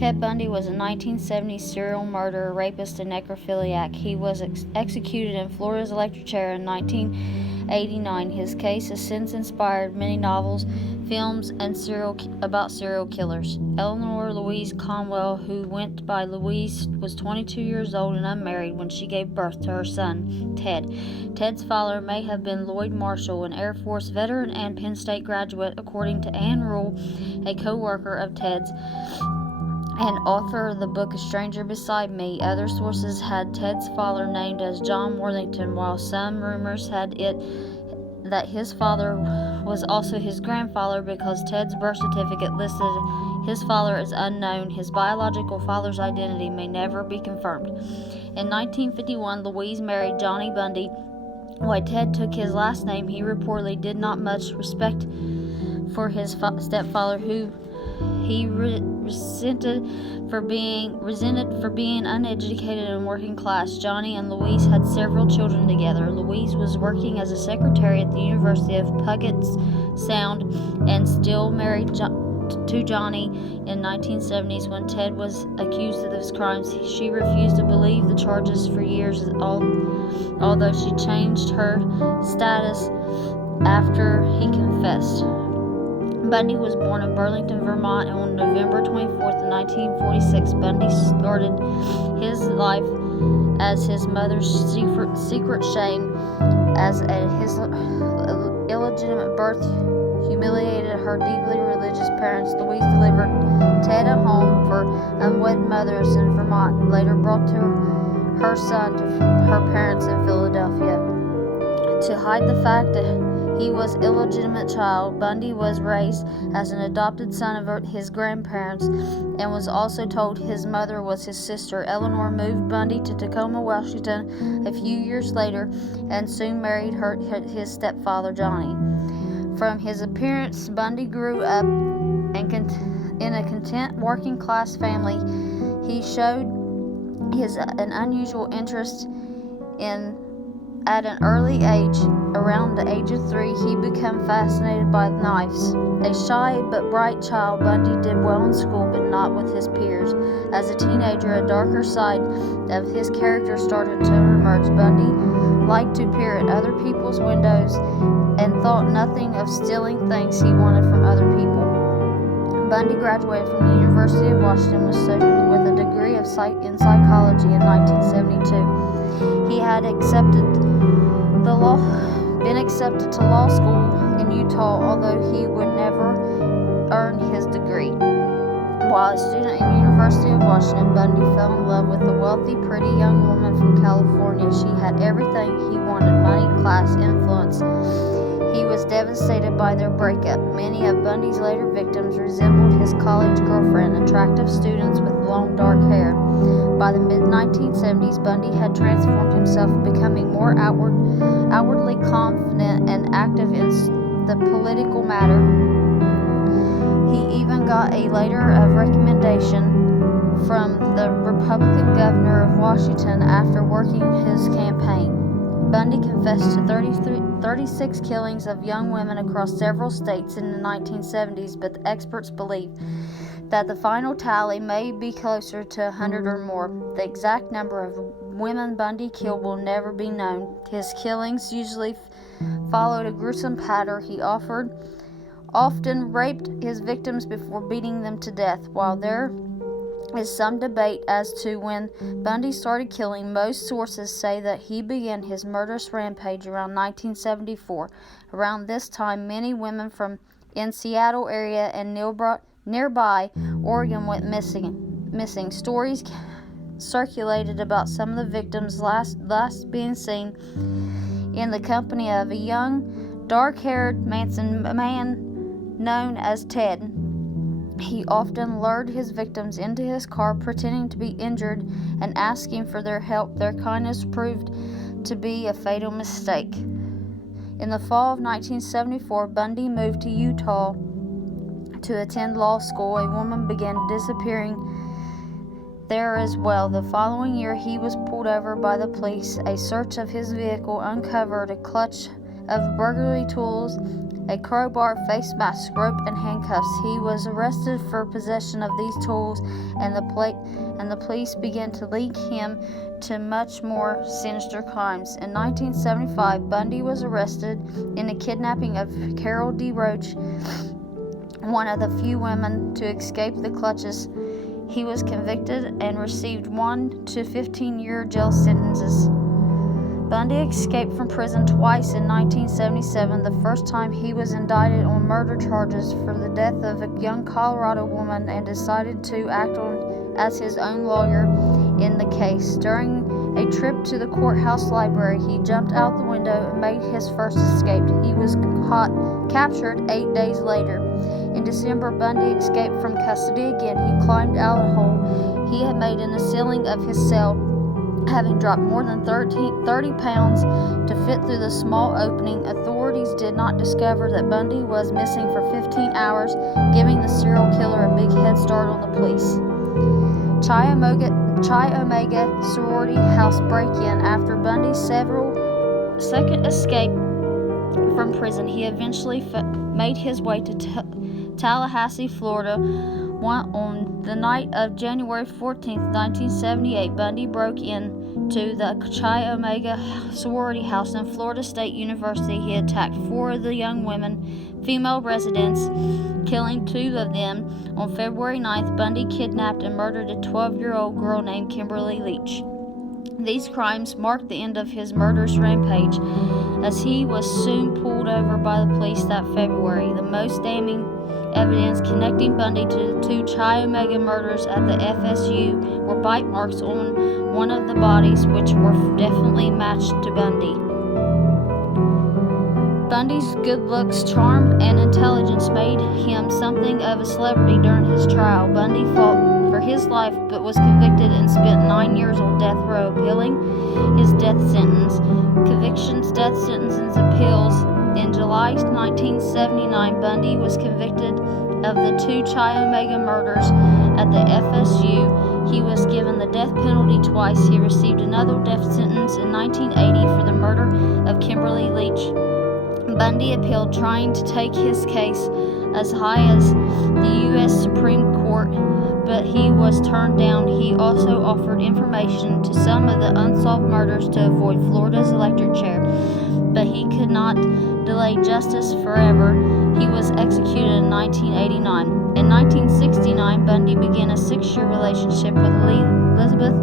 Ted Bundy was a 1970s serial murderer, rapist, and necrophiliac. He was executed in Florida's electric chair in 1989. His case has since inspired many novels, films, and about serial killers. Eleanor Louise Conwell, who went by Louise, was 22 years old and unmarried when she gave birth to her son, Ted. Ted's father may have been Lloyd Marshall, an Air Force veteran and Penn State graduate, according to Ann Rule, a co-worker of Ted's and author of the book A Stranger Beside Me. Other sources had Ted's father named as John Worthington, while some rumors had it that his father was also his grandfather because Ted's birth certificate listed his father as unknown. His biological father's identity may never be confirmed. In 1951, Louise married Johnny Bundy. While Ted took his last name, he reportedly did not much respect for his stepfather, who he resented for being uneducated and working class. Johnny and Louise had several children together. Louise was working as a secretary at the University of Puget Sound and still married to Johnny in 1970s when Ted was accused of his crimes. She refused to believe the charges for years, although she changed her status after he confessed. Bundy was born in Burlington, Vermont on November 24th, 1946. Bundy started his life as his mother's secret shame as his illegitimate birth humiliated her deeply religious parents. Louise delivered Ted a home for unwed mothers in Vermont and later brought her son to her parents in Philadelphia. To hide the fact that he was an illegitimate child, Bundy was raised as an adopted son of his grandparents and was also told his mother was his sister. Eleanor moved Bundy to Tacoma, Washington a few years later and soon married his stepfather, Johnny. From his appearance, Bundy grew up in a content working-class family. He showed an unusual interest at an early age. Around the age of 3, he became fascinated by knives. A shy but bright child, Bundy did well in school, but not with his peers. As a teenager, a darker side of his character started to emerge. Bundy liked to peer at other people's windows and thought nothing of stealing things he wanted from other people. Bundy graduated from the University of Washington with a degree in psychology in 1972. He had been accepted to law school in Utah, although he would never earn his degree. While a student in the University of Washington, Bundy fell in love with a wealthy, pretty young woman from California. She had everything he wanted: money, class, influence. He was devastated by their breakup. Many of Bundy's later victims resembled his college girlfriend, attractive students with long dark hair. By the mid-1970s, Bundy had transformed himself, becoming more outwardly confident and active in the political matter. He even got a letter of recommendation from the Republican governor of Washington after working his campaign. Bundy confessed to 36 killings of young women across several states in the 1970s, but the experts believe that the final tally may be closer to 100 or more. The exact number of women Bundy killed will never be known. His killings usually followed a gruesome pattern. He often raped his victims before beating them to death. While there is some debate as to when Bundy started killing, most sources say that he began his murderous rampage around 1974. Around this time, many women from in Seattle area and nearby Oregon went missing. Stories circulated about some of the victims last being seen in the company of a young, dark-haired man known as Ted. He often lured his victims into his car, pretending to be injured and asking for their help. Their kindness proved to be a fatal mistake. In the fall of 1974, Bundy moved to Utah to attend law school. A woman began disappearing there as well. The following year, he was pulled over by the police. A search of his vehicle uncovered a clutch of burglary tools, a crowbar, face mask, rope, and handcuffs. He was arrested for possession of these tools, and the police began to link him to much more sinister crimes. In 1975, Bundy was arrested in the kidnapping of Carol D. Roach, one of the few women to escape the clutches. He was convicted and received 1 to 15-year jail sentences. Bundy escaped from prison twice in 1977. The first time he was indicted on murder charges for the death of a young Colorado woman and decided to act as his own lawyer in the case. During a trip to the courthouse library, he jumped out the window and made his first escape. He was captured 8 days later. In December, Bundy escaped from custody again. He climbed out a hole he had made in the ceiling of his cell, having dropped more than 30 pounds to fit through the small opening. Authorities did not discover that Bundy was missing for 15 hours, giving the serial killer a big head start on the police. Chi Omega sorority house break-in. After Bundy's second escape from prison, he eventually made his way to Tallahassee, Florida. On the night of January 14, 1978, Bundy broke into the Chi Omega sorority house in Florida State University. He attacked 4 of the young women, female residents, killing 2 of them. On February 9th, Bundy kidnapped and murdered a 12-year-old girl named Kimberly Leach. These crimes marked the end of his murderous rampage, as he was soon pulled over by the police that February. The most damning evidence connecting Bundy to the 2 Chi Omega murders at the FSU were bite marks on one of the bodies, which were definitely matched to Bundy. Bundy's good looks, charm, and intelligence made him something of a celebrity during his trial. Bundy fought for his life but was convicted and spent 9 years on death row, appealing his death sentence. Convictions, death sentences, appeals. In July 1979, Bundy was convicted of the 2 Chi Omega murders at the FSU. He was given the death penalty twice. He received another death sentence in 1980 for the murder of Kimberly Leach. Bundy appealed, trying to take his case as high as the U.S. Supreme Court, but he was turned down. He also offered information to some of the unsolved murders to avoid Florida's electric chair, but he could not delay justice forever. He was executed in 1989. In 1969, Bundy began a 6-year relationship with Elizabeth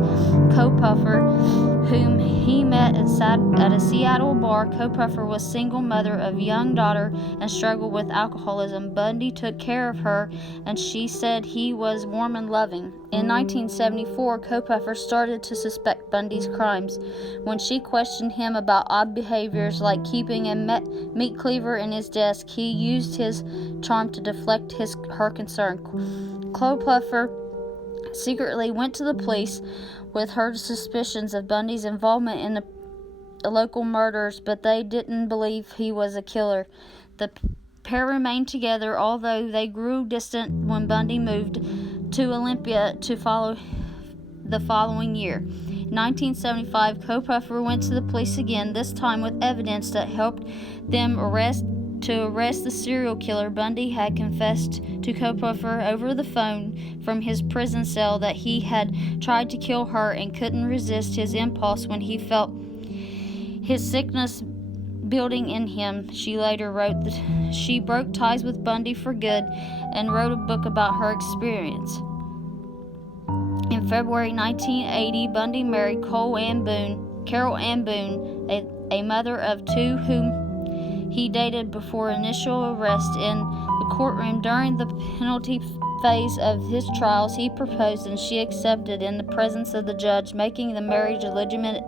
Kopuffer, whom he met at a Seattle bar. Kopuffer was a single mother of a young daughter and struggled with alcoholism. Bundy took care of her, and she said he was warm and loving. In 1974, Kopuffer started to suspect Bundy's crimes. When she questioned him about odd behaviors like keeping a meat cleaver in his desk, he used his charm to deflect her concern. Kopuffer secretly went to the police with her suspicions of Bundy's involvement in the local murders, but they didn't believe he was a killer. The pair remained together, although they grew distant when Bundy moved to Olympia the following year. In 1975, Kopuffer went to the police again, this time with evidence that helped them arrest the serial killer. Bundy had confessed to Kopuffer over the phone from his prison cell that he had tried to kill her and couldn't resist his impulse when he felt his sickness building in him. She later wrote that she broke ties with Bundy for good and wrote a book about her experience. In February 1980, Bundy married Carol Ann Boone, a mother of 2 whom he dated before initial arrest. In the courtroom during the penalty phase of his trials, he proposed and she accepted in the presence of the judge, making the marriage legitimate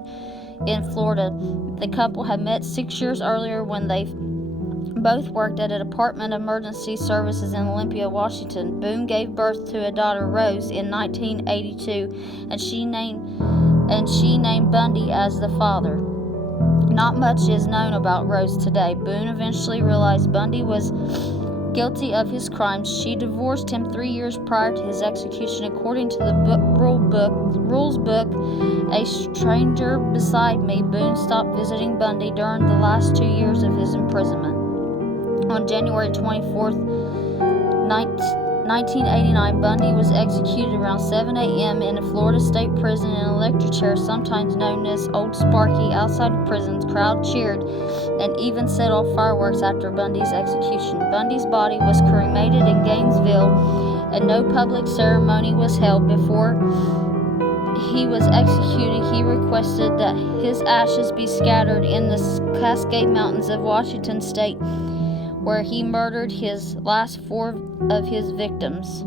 in Florida. The couple had met 6 years earlier when they both worked at a Department of Emergency Services in Olympia, Washington. Boone gave birth to a daughter, Rose, in 1982, and she named Bundy as the father. Not much is known about Rose today. Boone eventually realized Bundy was guilty of his crimes. She divorced him 3 years prior to his execution. According to the rules book, A Stranger Beside Me, Boone stopped visiting Bundy during the last 2 years of his imprisonment. On January 24th, 1989, Bundy was executed around 7 a.m. in a Florida State Prison in an electric chair, sometimes known as Old Sparky. Outside the prison's crowd cheered and even set off fireworks after Bundy's execution. Bundy's body was cremated in Gainesville, and no public ceremony was held. Before he was executed, he requested that his ashes be scattered in the Cascade Mountains of Washington State, where he murdered his last 4 of his victims.